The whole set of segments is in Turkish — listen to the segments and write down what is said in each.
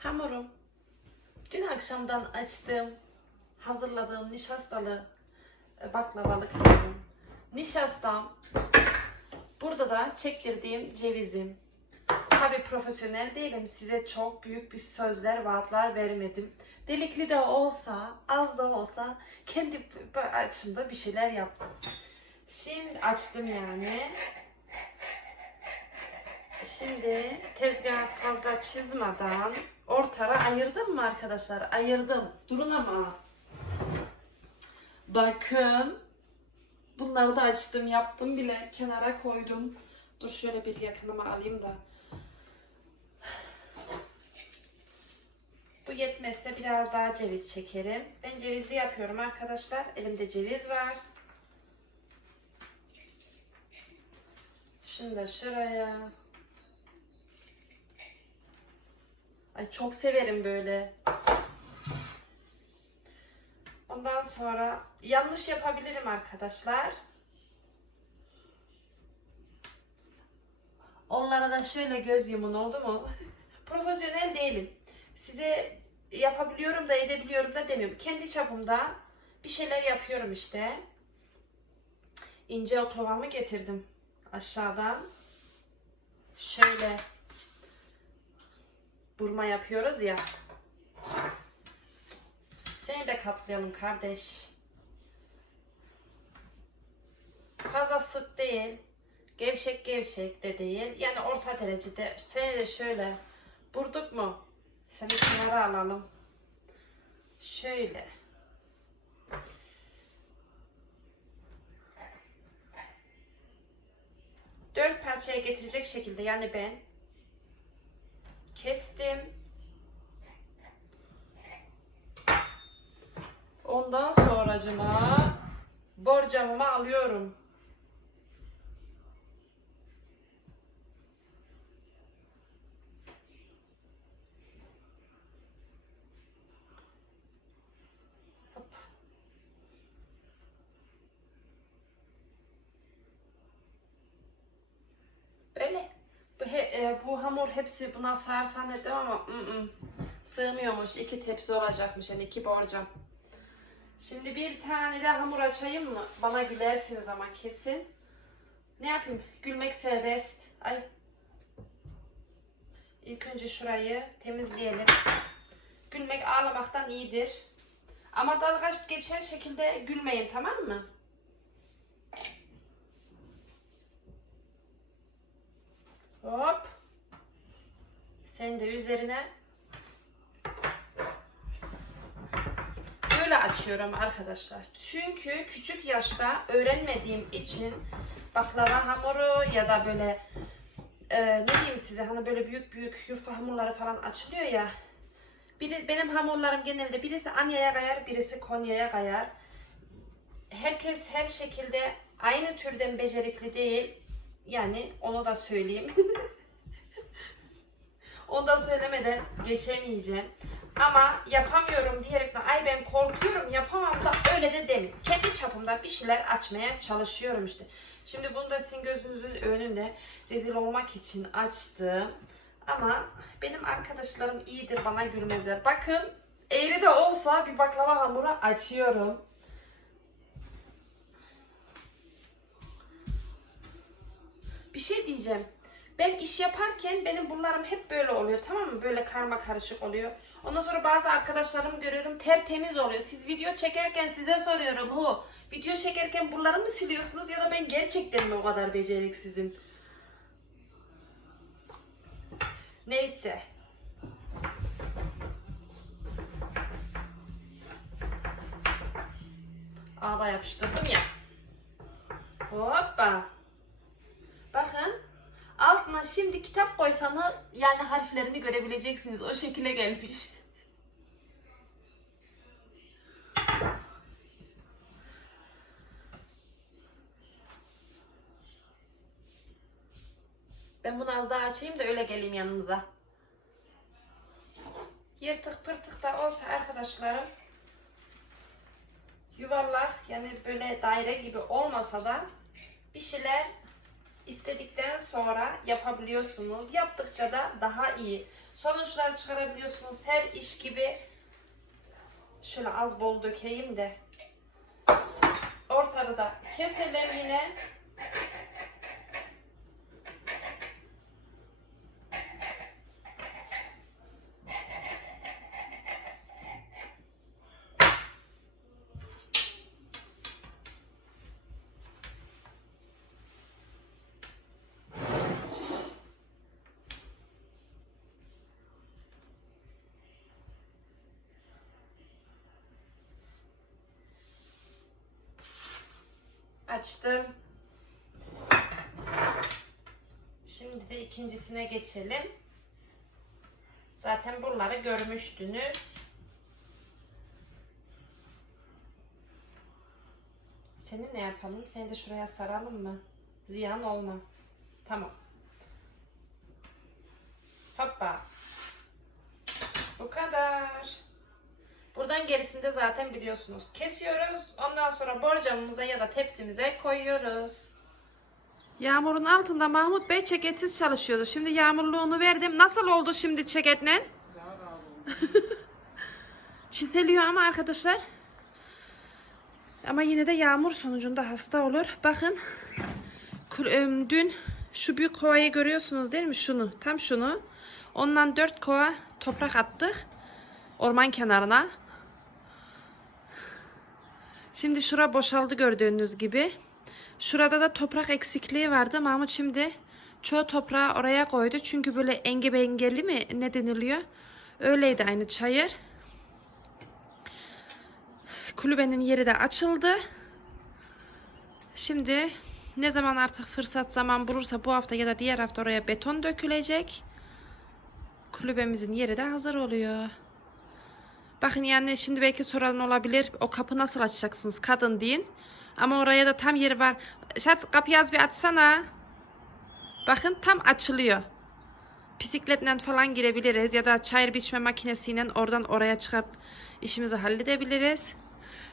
Hamurum. Dün akşamdan açtığım, hazırladığım nişastalı e, baklavalık hamurum. Nişastam. Burada da çektirdiğim cevizim. Tabi profesyonel değilim. Size çok büyük bir sözler, vaatler vermedim. Delikli de olsa, az da olsa kendi açımda bir şeyler yaptım. Şimdi açtım yani. Şimdi tezgahı fazla çizmeden ortara ayırdım mı arkadaşlar? Ayırdım. Durun ama. Bakın. Bunları da açtım, yaptım bile. Kenara koydum. Dur şöyle bir yakınıma alayım da. Bu yetmezse biraz daha ceviz çekerim. Ben cevizli yapıyorum arkadaşlar. Elimde ceviz var. Şunu da şuraya. Ay çok severim böyle. Ondan sonra yanlış yapabilirim arkadaşlar. Onlara da şöyle göz yumun oldu mu? Profesyonel değilim. Size yapabiliyorum da edebiliyorum da demiyorum. Kendi çapımda bir şeyler yapıyorum işte. İnce oklavamı getirdim aşağıdan. Şöyle burma yapıyoruz ya. Seni de katlayalım kardeş. Fazla sık değil. Gevşek gevşek de değil. Yani orta derecede. Seni de şöyle vurduk mu? Seni kenara alalım. Şöyle. Dört parçaya getirecek şekilde yani ben kestim. Ondan sonracıma borcamımı alıyorum. Böyle. He- e, bu hamur hepsi buna sığar zannettim ama ı-ı, sığmıyormuş. İki tepsi olacakmış yani iki borcam. Şimdi bir tane de hamur açayım mı? Bana gülersiniz ama kesin. Ne yapayım? Gülmek serbest. Ay. İlk önce şurayı temizleyelim. Gülmek ağlamaktan iyidir. Ama dalga geçer şekilde gülmeyin tamam mı? Hop. Sen de üzerine böyle açıyorum arkadaşlar. Çünkü küçük yaşta öğrenmediğim için baklava hamuru ya da böyle e, ne diyeyim size hani böyle büyük büyük yufka hamurları falan açılıyor ya. Biri, benim hamurlarım genelde birisi Anya'ya kayar, birisi Konya'ya kayar. Herkes her şekilde aynı türden becerikli değil. Yani onu da söyleyeyim. onu da söylemeden geçemeyeceğim. Ama yapamıyorum diyerek de ay ben korkuyorum yapamam da öyle de demeyeyim. Kendi çapımda bir şeyler açmaya çalışıyorum işte. Şimdi bunu da sizin gözünüzün önünde rezil olmak için açtım. Ama benim arkadaşlarım iyidir bana gülmezler. Bakın eğri de olsa bir baklava hamuru açıyorum. Bir şey diyeceğim. Ben iş yaparken benim bunlarım hep böyle oluyor tamam mı? Böyle karma karışık oluyor. Ondan sonra bazı arkadaşlarımı görüyorum tertemiz oluyor. Siz video çekerken size soruyorum hu. Video çekerken bunları mı siliyorsunuz ya da ben gerçekten mi o kadar beceriksizim? Neyse. Ağda yapıştırdım ya. Hoppa. Bakın. Altına şimdi kitap koysanız yani harflerini görebileceksiniz. O şekilde gelmiş. Ben bunu az daha açayım da öyle geleyim yanınıza. Yırtık pırtık da olsa arkadaşlarım yuvarlak yani böyle daire gibi olmasa da bir şeyler istedikten sonra yapabiliyorsunuz. Yaptıkça da daha iyi. sonuçlar çıkarabiliyorsunuz. Her iş gibi şöyle az bol dökeyim de ortada da keselim yine. Açtım. Şimdi de ikincisine geçelim. Zaten buraları görmüştünüz. Seni ne yapalım? Seni de şuraya saralım mı? Ziyan olma. Tamam. Hoppa. Bu kadar. Buradan gerisini de zaten biliyorsunuz. Kesiyoruz. Ondan sonra borcamımıza ya da tepsimize koyuyoruz. Yağmurun altında Mahmut Bey ceketsiz çalışıyordu. Şimdi yağmurluğunu verdim. Nasıl oldu şimdi ceketle? Çiseliyor ama arkadaşlar. Ama yine de yağmur sonucunda hasta olur. Bakın. Dün şu büyük kovayı görüyorsunuz değil mi? Şunu. Tam şunu. Ondan dört kova toprak attık. Orman kenarına. Şimdi şura boşaldı gördüğünüz gibi. Şurada da toprak eksikliği vardı. Mahmut şimdi çoğu toprağı oraya koydu. Çünkü böyle engebengeli mi ne deniliyor? Öyleydi aynı çayır. Kulübenin yeri de açıldı. Şimdi ne zaman artık fırsat zaman bulursa bu hafta ya da diğer hafta oraya beton dökülecek. Kulübemizin yeri de hazır oluyor. Bakın yani şimdi belki soran olabilir. O kapı nasıl açacaksınız? Kadın deyin. Ama oraya da tam yeri var. Şat kapıyı az bir açsana. Bakın tam açılıyor. Bisikletle falan girebiliriz ya da çayır biçme makinesiyle oradan oraya çıkıp işimizi halledebiliriz.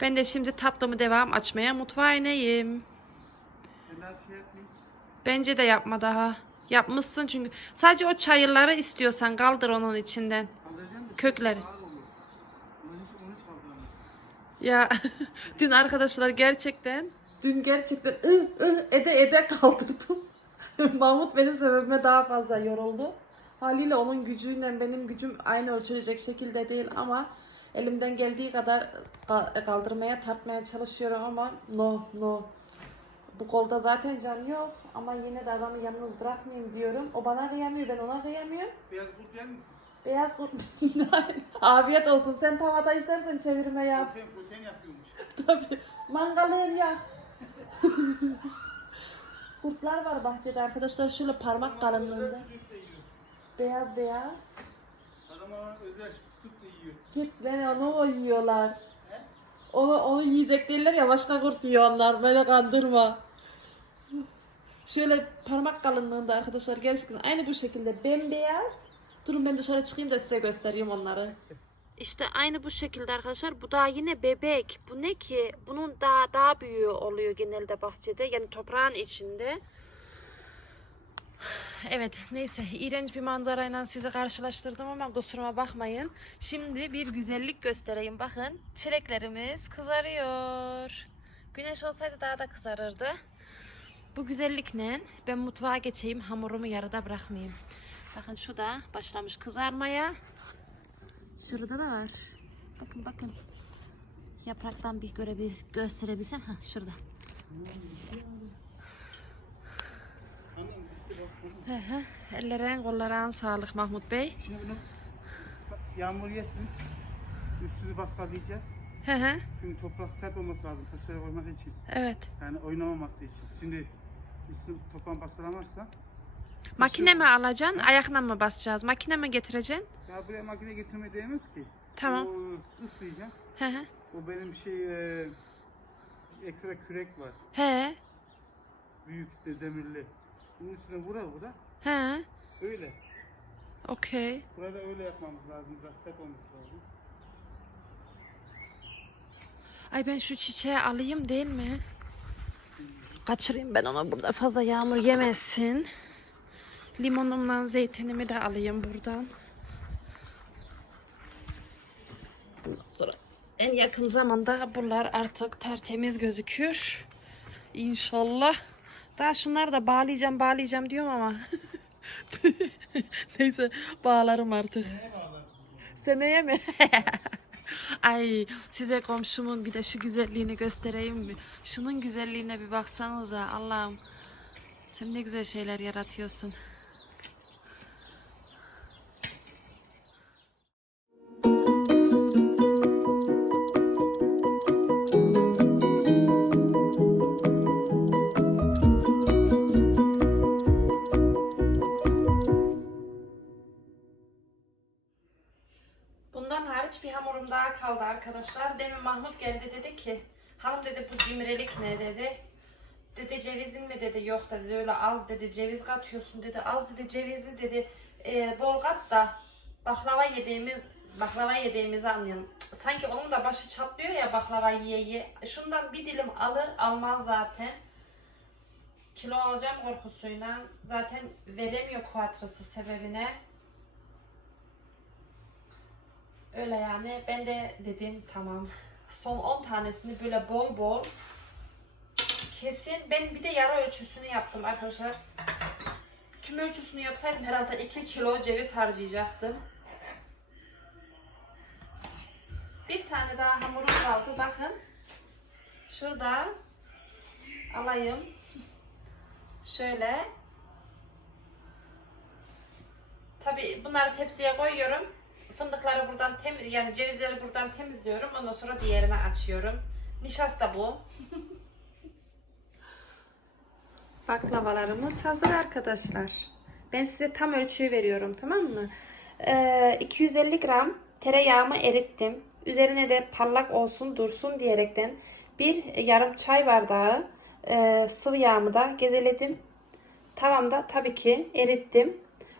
Ben de şimdi tatlımı devam açmaya mutfağa ineyim. Bence de yapma daha. Yapmışsın çünkü. Sadece o çayırları istiyorsan kaldır onun içinden. Kökleri. ağır olur. Onu hiç, onu hiç kaldıramam. Ya dün arkadaşlar gerçekten dün gerçekten ı ı ede ede kaldırdım. Mahmut benim sebebime daha fazla yoruldu. Haliyle onun gücüyle benim gücüm aynı ölçülecek şekilde değil ama elimden geldiği kadar ka- kaldırmaya tartmaya çalışıyorum ama no no. Bu kolda zaten can yok ama yine de adamı yalnız bırakmayayım diyorum. O bana kıyamıyor ben ona kıyamıyorum. Yer misin? Beyaz kurt. Afiyet olsun. Sen tavada istersen çevirme yap. Protein, protein yapıyormuş. Tabii. Mangalın yak. Kurtlar var bahçede arkadaşlar şöyle parmak kalınlığında. Beyaz beyaz. Adama özel tutup da yiyor. Git lan onu o yiyorlar. Onu, onu yiyecek değiller ya başka kurt yiyor onlar. Beni kandırma. Şöyle parmak kalınlığında arkadaşlar gerçekten aynı bu şekilde bembeyaz. Durun ben dışarı çıkayım da size göstereyim onları. İşte aynı bu şekilde arkadaşlar. Bu daha yine bebek. Bu ne ki? Bunun daha daha büyüğü oluyor genelde bahçede. Yani toprağın içinde. Evet neyse iğrenç bir manzarayla sizi karşılaştırdım ama kusuruma bakmayın. Şimdi bir güzellik göstereyim. Bakın çileklerimiz kızarıyor. Güneş olsaydı daha da kızarırdı. Bu güzellikle ben mutfağa geçeyim. Hamurumu yarıda bırakmayayım. Bakın şu da başlamış kızarmaya. Şurada da var. Bakın bakın. Yapraktan bir görebil gösterebilsem. Ha şurada. Ellerine kollarına sağlık Mahmut Bey. Şimdi bunu yağmur yesin. Üstünü baskalayacağız. Hı hı. Çünkü toprak sert olması lazım taşlara koymak için. Evet. Yani oynamaması için. Şimdi üstünü toprağın baskalamazsa Makine mi alacaksın? Ayakla mı basacağız? Makine mi getireceksin? ya buraya makine getirmeye değmez ki. Tamam. O ıslayacağım. Hı hı. O benim şey e, ekstra kürek var. He. Büyük de demirli. Bunun üstüne vura vura. He. Öyle. Okey. Burada öyle yapmamız lazım. Biraz sert olması lazım. Ay ben şu çiçeği alayım değil mi? Kaçırayım ben onu burada fazla yağmur yemesin. Limonumla zeytinimi de alayım buradan. Bundan sonra en yakın zamanda buralar artık tertemiz gözüküyor. İnşallah. Daha şunları da bağlayacağım bağlayacağım diyorum ama. Neyse bağlarım artık. Seneye mi? Ay size komşumun bir de şu güzelliğini göstereyim mi? Şunun güzelliğine bir baksanıza Allah'ım. Sen ne güzel şeyler yaratıyorsun. Kaldı arkadaşlar. Demin Mahmut geldi dedi ki hanım dedi bu cimrilik ne dedi. Dedi cevizin mi dedi yok dedi öyle az dedi ceviz katıyorsun dedi az dedi cevizi dedi e, bol kat da baklava yediğimiz baklava yediğimizi anlayalım. Sanki onun da başı çatlıyor ya baklava yiye yiye. Şundan bir dilim alır almaz zaten. Kilo alacağım korkusuyla. Zaten veremiyor kuatrası sebebine. Öyle yani. Ben de dedim tamam. Son 10 tanesini böyle bol bol kesin. Ben bir de yarı ölçüsünü yaptım arkadaşlar. Tüm ölçüsünü yapsaydım herhalde 2 kilo ceviz harcayacaktım. Bir tane daha hamurum kaldı. Bakın. Şurada alayım. Şöyle. Tabi bunları tepsiye koyuyorum. Fındıkları buradan temiz yani cevizleri buradan temizliyorum. Ondan sonra diğerini açıyorum. Nişasta bu. Baklavalarımız hazır arkadaşlar. Ben size tam ölçüyü veriyorum tamam mı? Ee, 250 gram tereyağımı erittim. Üzerine de parlak olsun dursun diyerekten bir yarım çay bardağı e, sıvı yağımı da gezeledim. Tavamda tabii ki erittim.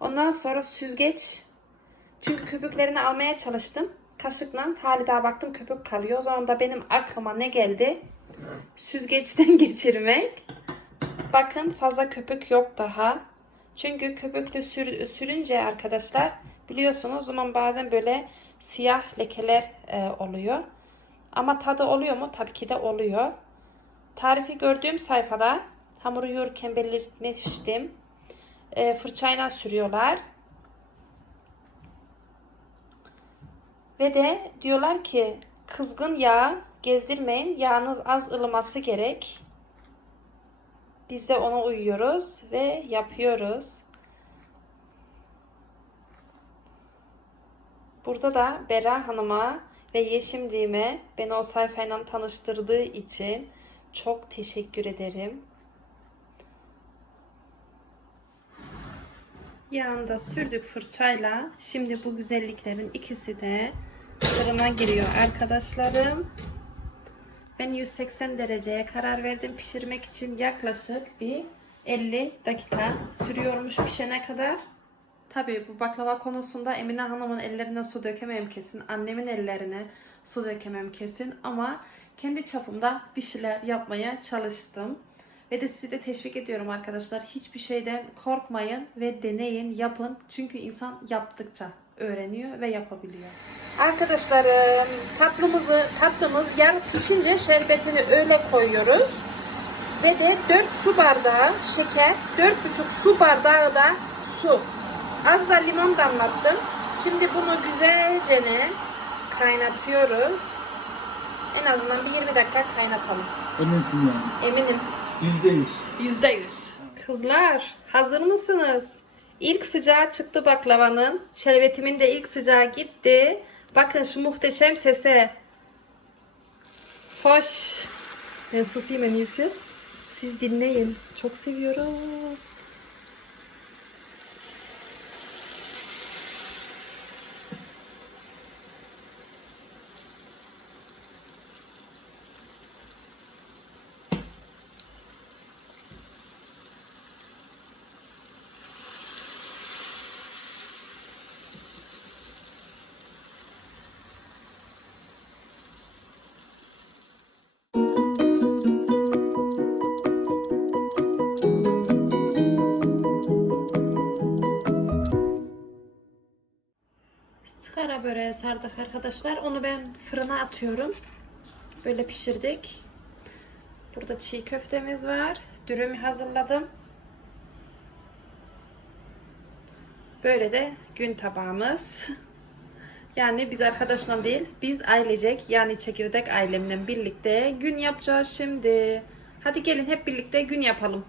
Ondan sonra süzgeç çünkü köpüklerini almaya çalıştım. Kaşıkla hali daha baktım köpük kalıyor. O zaman da benim aklıma ne geldi? Süzgeçten geçirmek. Bakın fazla köpük yok daha. Çünkü köpükle sür, sürünce arkadaşlar biliyorsunuz o zaman bazen böyle siyah lekeler e, oluyor. Ama tadı oluyor mu? Tabii ki de oluyor. Tarifi gördüğüm sayfada hamuru yoğururken belirtmiştim. E, fırçayla sürüyorlar. Ve de diyorlar ki kızgın yağ gezdirmeyin. Yağınız az ılıması gerek. Biz de ona uyuyoruz ve yapıyoruz. Burada da Bera Hanım'a ve Yeşimciğime beni o sayfayla tanıştırdığı için çok teşekkür ederim. Yağında sürdük fırçayla. Şimdi bu güzelliklerin ikisi de fırına giriyor arkadaşlarım. Ben 180 dereceye karar verdim pişirmek için yaklaşık bir 50 dakika sürüyormuş pişene kadar. Tabii bu baklava konusunda Emine Hanım'ın ellerine su dökemem kesin. Annemin ellerine su dökemem kesin. Ama kendi çapımda bir şeyler yapmaya çalıştım. Ve de sizi de teşvik ediyorum arkadaşlar. Hiçbir şeyden korkmayın ve deneyin, yapın. Çünkü insan yaptıkça öğreniyor ve yapabiliyor. Arkadaşlarım tatlımızı tatlımız yarı pişince şerbetini öyle koyuyoruz. Ve de 4 su bardağı şeker, 4,5 su bardağı da su. Az da limon damlattım. Şimdi bunu güzelce kaynatıyoruz. En azından bir 20 dakika kaynatalım. Eminsin yani. Eminim. Yüzde yüz. Yüzde yüz. Kızlar hazır mısınız? İlk sıcağı çıktı baklavanın. Şerbetimin de ilk sıcağı gitti. Bakın şu muhteşem sese. Hoş. Ben susayım en iyisi. Siz dinleyin. Çok seviyorum. Izgara böreği sardık arkadaşlar. Onu ben fırına atıyorum. Böyle pişirdik. Burada çiğ köftemiz var. Dürümü hazırladım. Böyle de gün tabağımız. Yani biz arkadaşla değil, biz ailecek yani çekirdek ailemle birlikte gün yapacağız şimdi. Hadi gelin hep birlikte gün yapalım.